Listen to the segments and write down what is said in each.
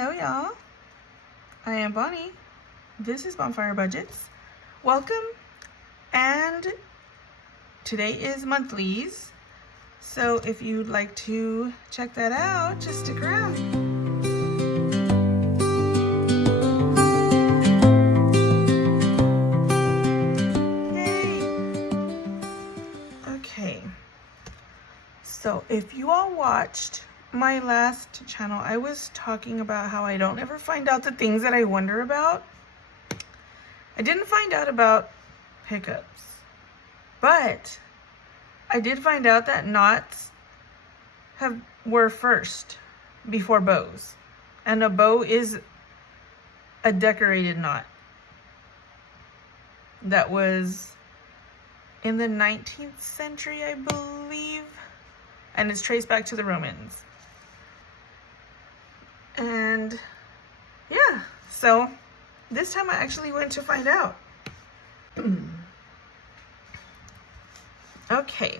Hello y'all, I am Bonnie. This is Bonfire Budgets. Welcome, and today is monthlies. So if you'd like to check that out, just stick around. Okay, so if you all watched my last channel, I was talking about how I don't ever find out the things that I wonder about. I didn't find out about pickups, but I did find out that knots were first before bows, and a bow is a decorated knot that was in the 19th century, I believe, and it's traced back to the Romans. And yeah, so this time I actually went to find out. Okay,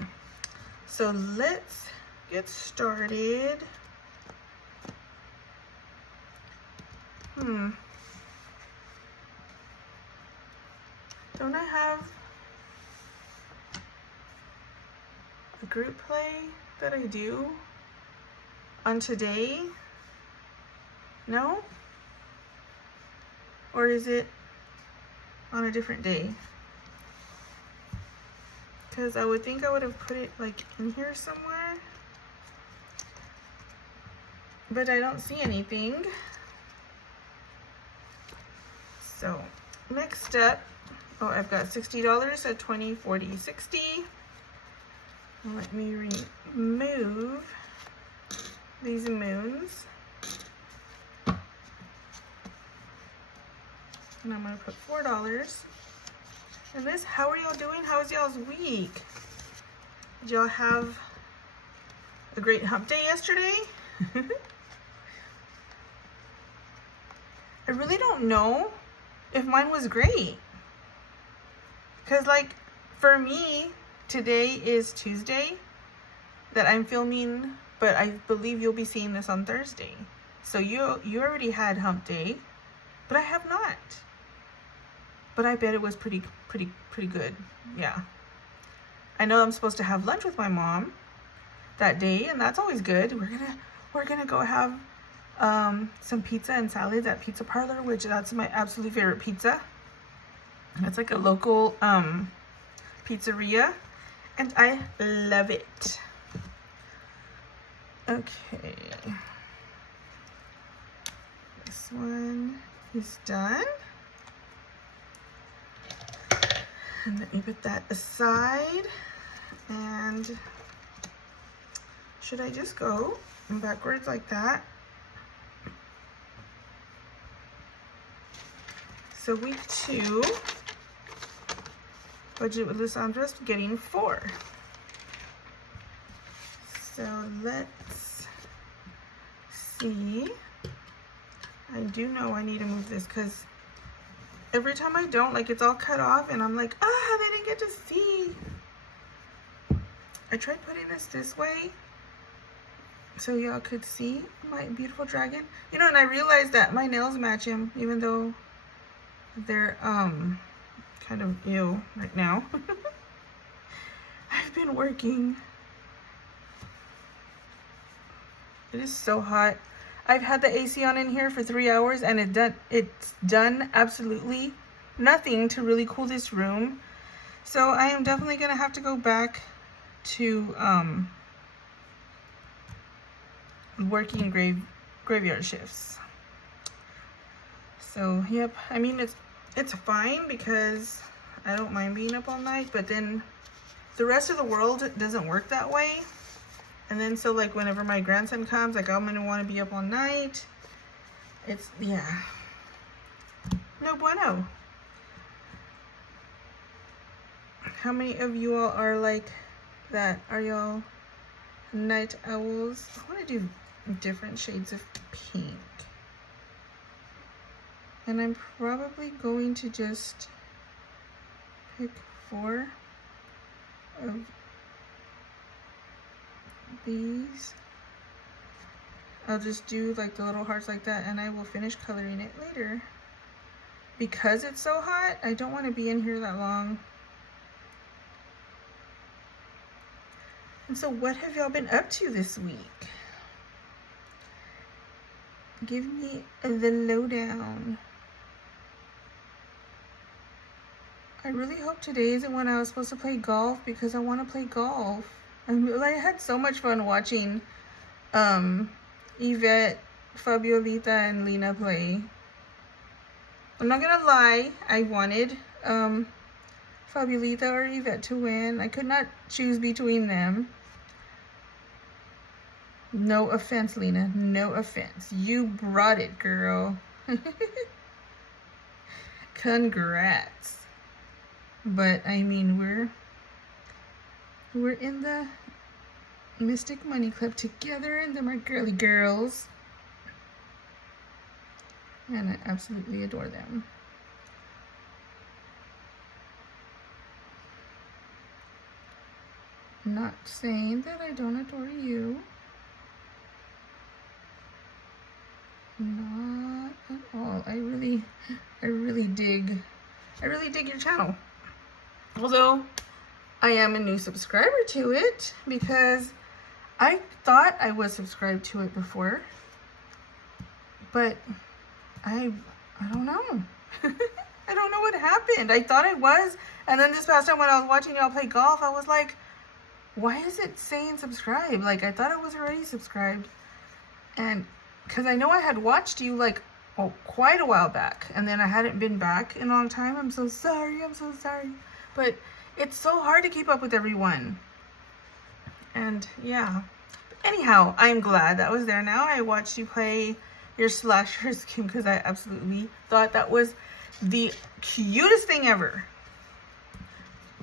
so let's get started. Don't I have a group play that I do on today? No? Or is it on a different day? Because I would think I would have put it like in here somewhere, but I don't see anything. So next up, I've got $60 at 20, 40, 60. Let me remove these moons. And I'm gonna put $4. And this, how are y'all doing? How was y'all's week? Did y'all have a great hump day yesterday? I really don't know if mine was great. Cause like for me, today is Tuesday that I'm filming, but I believe you'll be seeing this on Thursday. So you already had hump day, but I have not. But I bet it was pretty good. Yeah. I know I'm supposed to have lunch with my mom that day, and that's always good. We're gonna go have some pizza and salads at Pizza Parlor, which that's my absolute favorite pizza. It's like a local pizzeria, and I love it. Okay. This one is done. And let me put that aside. And should I just go backwards like that? So week 2, budget with Lissandra, getting 4. So let's see. I do know I need to move this because every time I don't, like, it's all cut off and I'm like, they didn't get to see. I tried putting this way so y'all could see my beautiful dragon. You know, and I realized that my nails match him even though they're kind of ew right now. I've been working. It is so hot. I've had the AC on in here for 3 hours and it's done absolutely nothing to really cool this room. So I am definitely gonna have to go back to working graveyard shifts. So yep, I mean it's fine because I don't mind being up all night, but then the rest of the world doesn't work that way. And then so like whenever my grandson comes, like I'm gonna want to be up all night. It's, yeah, no bueno. How many of you all are like that? Are y'all night owls? I want to do different shades of pink. And I'm probably going to just pick 4 of these. I'll just do like the little hearts like that, and I will finish coloring it later. Because it's so hot, I don't want to be in here that long. And so what have y'all been up to this week? Give me the lowdown. I really hope today isn't when I was supposed to play golf, because I want to play golf. I had so much fun watching Yvette, Fabiolita, and Lena play. I'm not gonna lie, I wanted Fabiolita or Yvette to win. I could not choose between them. No offense, Lena. No offense. You brought it, girl. Congrats. But I mean, we're in the Mystic Money Club together, and they're my girly girls. And I absolutely adore them. Not saying that I don't adore you. Not at all. I really dig your channel. Although I am a new subscriber to it, because I thought I was subscribed to it before, but I don't know. I don't know what happened. I thought I was, and then this past time when I was watching y'all play golf, I was like, why is it saying subscribe? Like, I thought I was already subscribed. And because I know I had watched you like quite a while back, and then I hadn't been back in a long time. I'm so sorry. But it's so hard to keep up with everyone. And yeah. But anyhow, I'm glad that was there now. I watched you play your slashers game because I absolutely thought that was the cutest thing ever.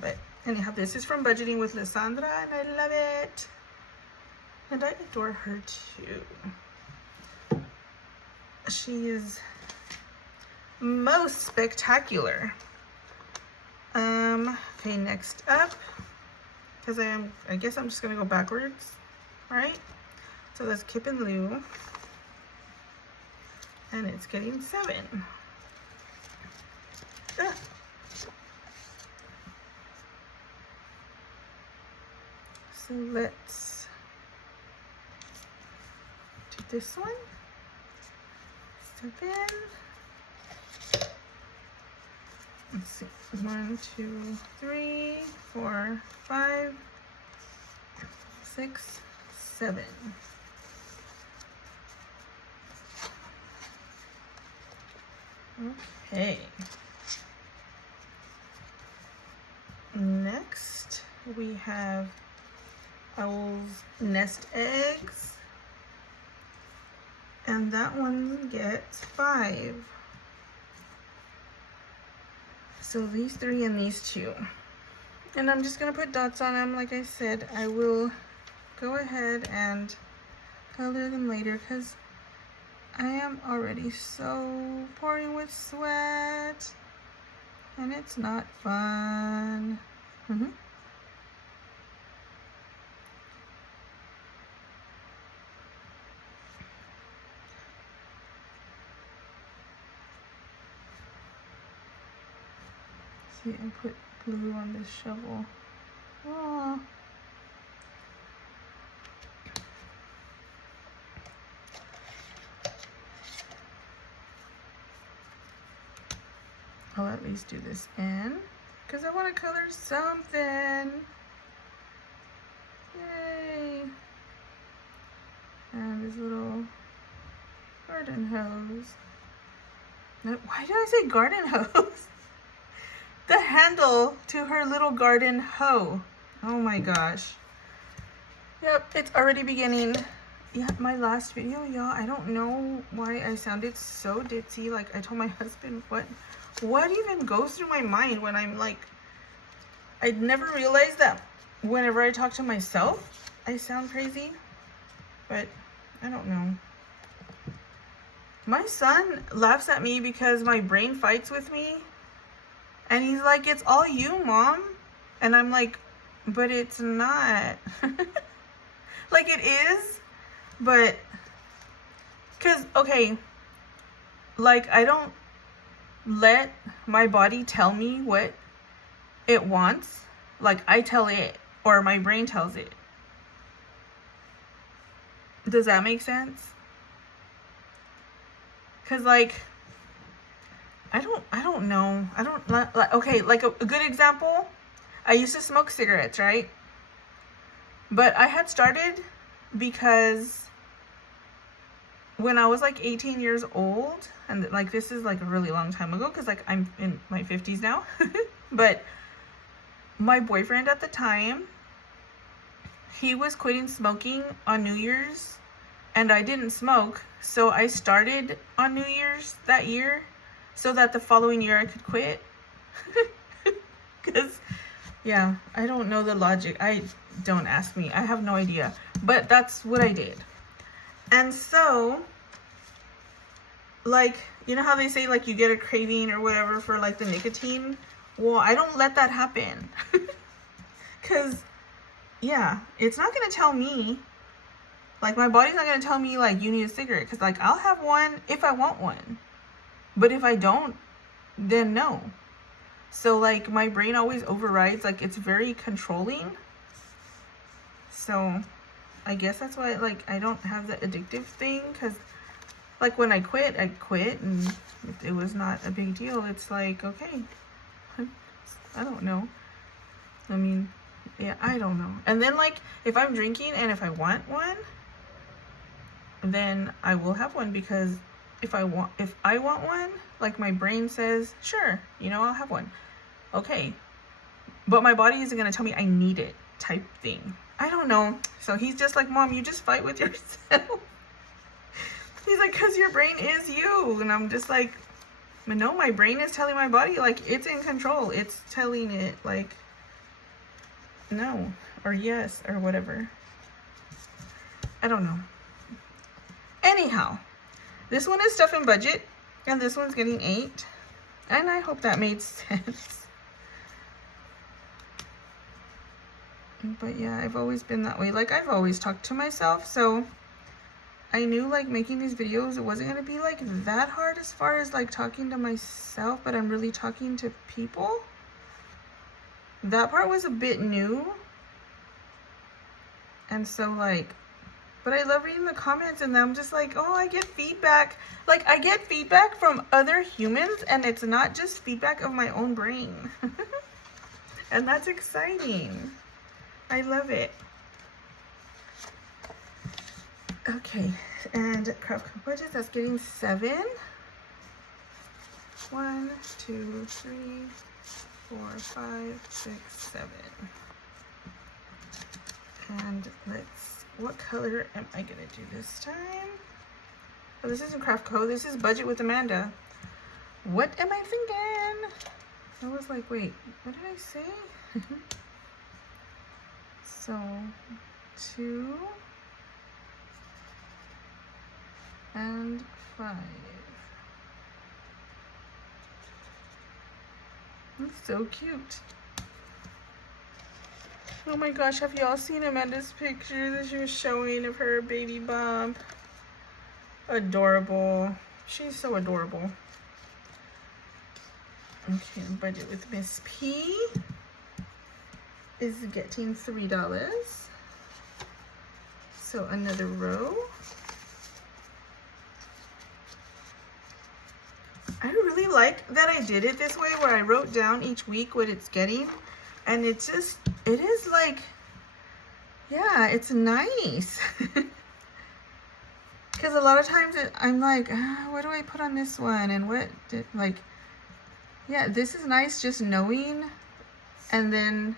But anyhow, this is from Budgeting with Lysandra, and I love it. And I adore her too. She is most spectacular. Okay, next up, because I guess I'm just gonna go backwards, right? So that's Kip and Lou, and it's getting 7. Ah. So let's do this one. 7. Let's see. 1, 2, 3, 4, 5, 6, 7. Okay. Next, we have Owl's Nest Eggs. And that one gets 5. So these 3 and these 2. And I'm just going to put dots on them. Like I said, I will go ahead and color them later because I am already so pouring with sweat. And it's not fun. See, I put glue on this shovel. Aww. I'll at least do this end because I want to color something. Yay! And this little garden hose. Now, why did I say garden hose? The handle to her little garden hoe. Oh my gosh. Yep, it's already beginning. Yeah, my last video, y'all, I don't know why I sounded so ditzy. Like, I told my husband, what even goes through my mind when I'm like, I'd never realized that whenever I talk to myself, I sound crazy. But I don't know. My son laughs at me because my brain fights with me. And he's like, it's all you, Mom. And I'm like, but it's not. Like, it is, but Because, okay, like, I don't let my body tell me what it wants. Like, I tell it, or my brain tells it. Does that make sense? Because, like, I don't know. I don't, like, okay, like a good example, I used to smoke cigarettes, right? But I had started because when I was like 18 years old, and like this is like a really long time ago because like I'm in my 50s now, but my boyfriend at the time, he was quitting smoking on New Year's and I didn't smoke, so I started on New Year's that year so that the following year I could quit. Because, yeah, I don't know the logic. Don't ask me. I have no idea. But that's what I did. And so, like, you know how they say, like, you get a craving or whatever for, like, the nicotine? Well, I don't let that happen. Because, yeah, it's not going to tell me. Like, my body's not going to tell me, like, you need a cigarette. Because, like, I'll have one if I want one. But if I don't, then no. So, like, my brain always overrides. Like, it's very controlling. So, I guess that's why, like, I don't have the addictive thing. Because, like, when I quit. And it was not a big deal. It's like, okay. I don't know. I mean, yeah, I don't know. And then, like, if I'm drinking and if I want one, then I will have one, because if I want one, like, my brain says, sure, you know, I'll have one. Okay. But my body isn't going to tell me I need it type thing. I don't know. So he's just like, Mom, you just fight with yourself. He's like, because your brain is you. And I'm just like, no, my brain is telling my body, like, it's in control. It's telling it, like, no, or yes, or whatever. I don't know. Anyhow, this one is stuff in budget, and this one's getting 8. And I hope that made sense. But yeah, I've always been that way. Like, I've always talked to myself, so I knew, like, making these videos, it wasn't going to be, like, that hard as far as, like, talking to myself, but I'm really talking to people. That part was a bit new. And so, like, but I love reading the comments, and I'm just like, oh, I get feedback. Like, I get feedback from other humans, and it's not just feedback of my own brain. And that's exciting. I love it. Okay, and craft budget, that's getting 7. 1, 2, 3, 4, 5, 6, 7. And what color am I gonna do this time? Oh, this isn't Craft Co. This is Budget with Amanda. What am I thinking? I was like, wait, what did I say? So, 2 and 5. It's so cute. Oh my gosh, have y'all seen Amanda's picture that she was showing of her baby bump? Adorable. She's so adorable. Okay, budget with Miss P is getting $3. So another row. I really like that I did it this way, where I wrote down each week what it's getting. And it's just, it is like, yeah, it's nice. Because a lot of times I'm like, what do I put on this one? And what, like, yeah, this is nice just knowing. And then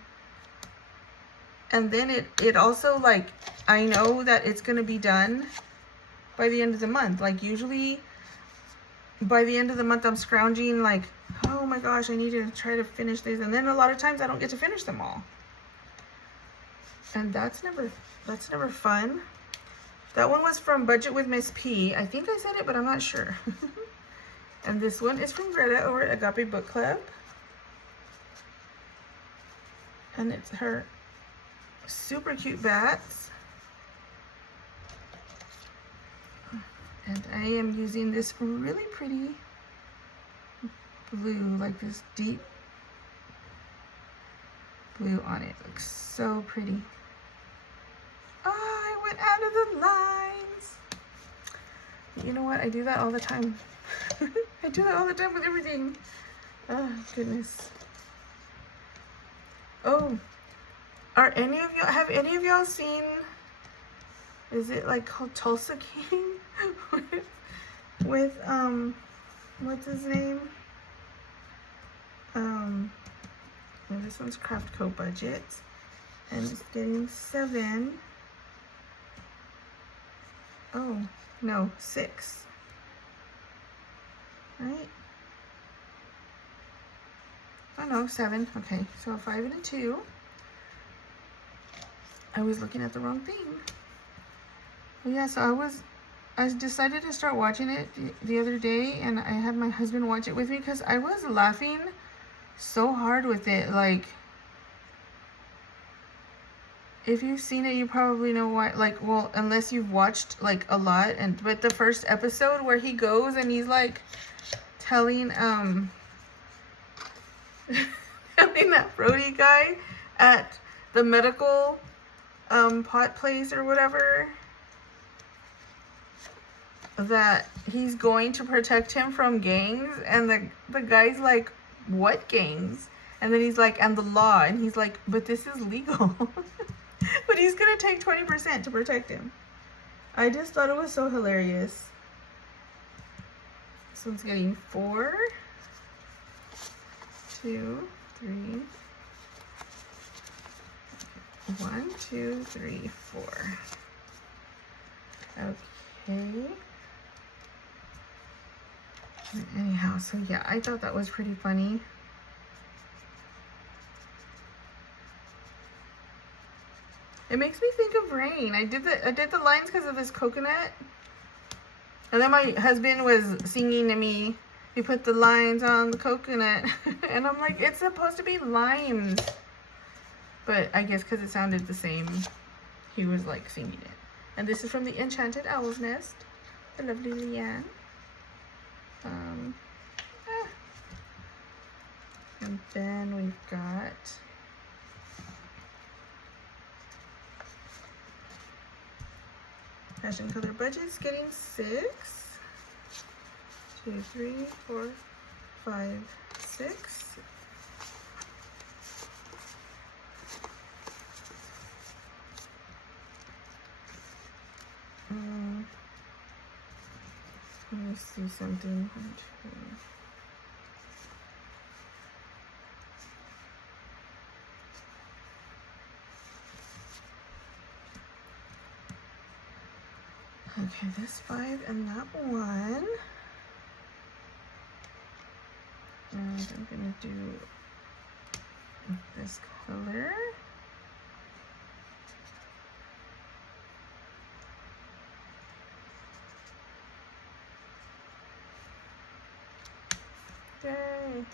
it also, like, I know that it's going to be done by the end of the month. Like, usually by the end of the month, I'm scrounging, like, oh my gosh, I need to try to finish these. And then a lot of times I don't get to finish them all. And that's never fun. That one was from Budget with Miss P. I think I said it, but I'm not sure. And this one is from Greta over at Agape Book Club. And it's her super cute bats. And I am using this really pretty blue, like this deep blue on it. Looks so pretty. Oh, I went out of the lines. You know what? I do that all the time. I do that all the time with everything. Oh, goodness. Oh, have any of y'all seen, is it like called Tulsa King? with what's his name? Well, this one's Craft Co budget, and it's getting 7. Oh, no, 6. Right? Oh no, 7. Okay, so a 5 and a 2. I was looking at the wrong thing. Well, yeah, so I decided to start watching it the other day, and I had my husband watch it with me because I was laughing so hard with it. Like, if you've seen it, you probably know why. Like, well, unless you've watched like a lot, but the first episode where he goes and he's like telling telling that Brody guy at the medical pot place or whatever that he's going to protect him from gangs, and the guy's like, what gangs? And then he's like, and the law, and he's like, but this is legal. But he's gonna take 20% to protect him. I just thought it was so hilarious. This one's getting 4, 2, 3, 1, 2, 3, 4. Okay. Anyhow, so yeah, I thought that was pretty funny. It makes me think of rain. I did the lines because of this coconut. And then my husband was singing to me, he put the lines on the coconut. And I'm like, it's supposed to be limes. But I guess because it sounded the same, he was like singing it. And this is from the Enchanted Owl's Nest, the lovely Leanne. And then we've got Passion Color Budget's getting 6. 2, 3, 4, 5, 6. Let me see something. 1, 2. Okay, this 5 and that 1. And I'm gonna do this color. Yay!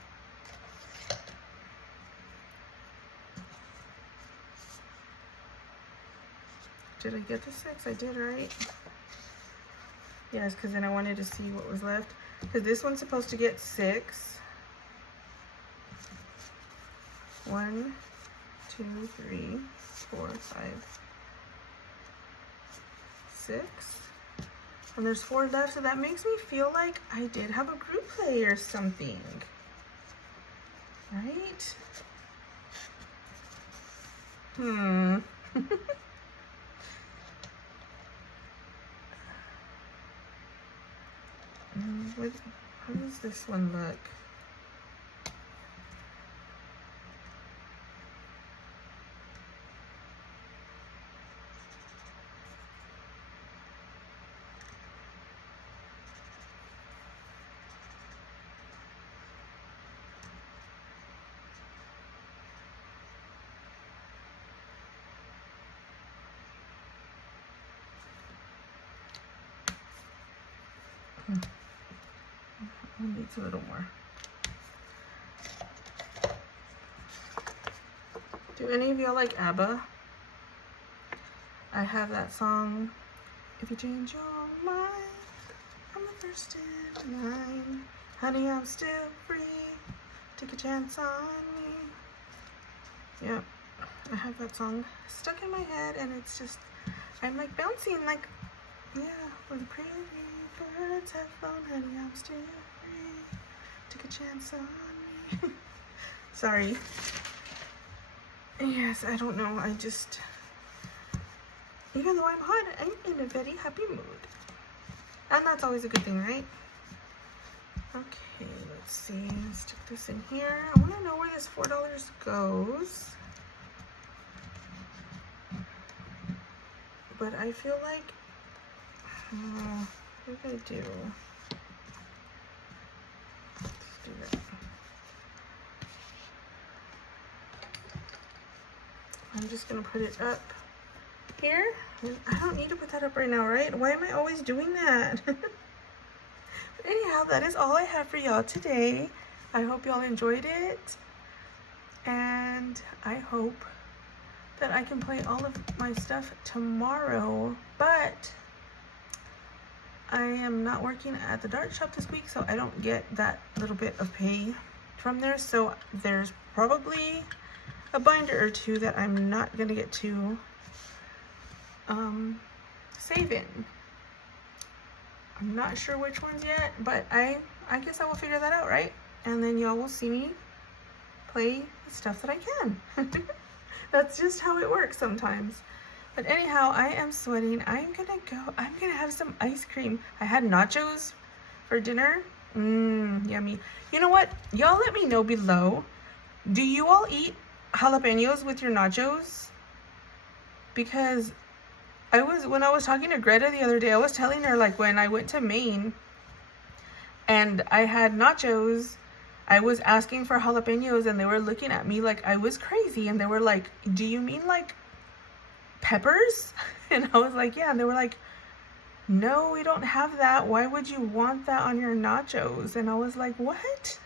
Did I get the 6? I did, right? Yes, because then I wanted to see what was left. Because this one's supposed to get 6. 1, 2, 3, 4, 5, 6. And there's 4 left, so that makes me feel like I did have a group play or something. Right? How does this one look? It needs a little more. Do any of y'all like ABBA? I have that song, If You Change Your Mind. first in line. Honey, I'm still free. Take a chance on me. Yep, I have that song stuck in my head, and it's just, I'm like bouncing, like, yeah, when the pretty birds have flown, honey, I'm still free. Take a chance on me. Sorry. Yes, I don't know, I just, even though I'm hot, I'm in a very happy mood. And that's always a good thing, right? Okay, let's see. Let's stick this in here. I want to know where this $4 goes. But I feel like, what do I do? Let's do that. I'm just going to put it up here. I don't need to put that up right now, right? Why am I always doing that? Anyhow, that is all I have for y'all today. I hope y'all enjoyed it, and I hope that I can play all of my stuff tomorrow, but I am not working at the dart shop this week, so I don't get that little bit of pay from there, so there's probably a binder or two that I'm not gonna get to save in. I'm not sure which ones yet, but I guess I will figure that out, right? And then y'all will see me play the stuff that I can. That's just how it works sometimes. But anyhow, I am sweating. I'm gonna have some ice cream. I had nachos for dinner. Yummy. You know what? Y'all let me know below. Do you all eat jalapenos with your nachos? Because when I was talking to Greta the other day, I was telling her, like, when I went to Maine and I had nachos, I was asking for jalapenos, and they were looking at me like I was crazy, and they were like, do you mean like peppers? And I was like, yeah. And they were like, no, we don't have that. Why would you want that on your nachos? And I was like, what?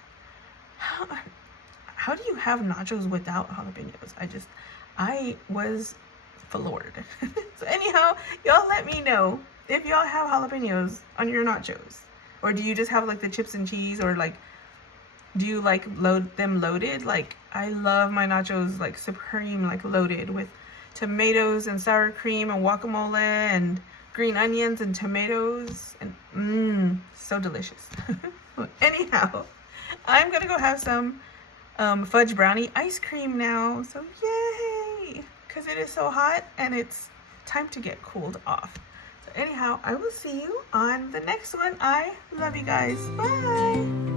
How do you have nachos without jalapenos? I was floored. So anyhow, y'all let me know if y'all have jalapenos on your nachos, or do you just have like the chips and cheese, or like do you like load them loaded? Like, I love my nachos like supreme, like loaded with tomatoes and sour cream and guacamole and green onions and tomatoes, and so delicious. Anyhow, I'm gonna go have some fudge brownie ice cream now, so yay, because it is so hot and it's time to get cooled off. So anyhow, I will see you on the next one. I love you guys. Bye.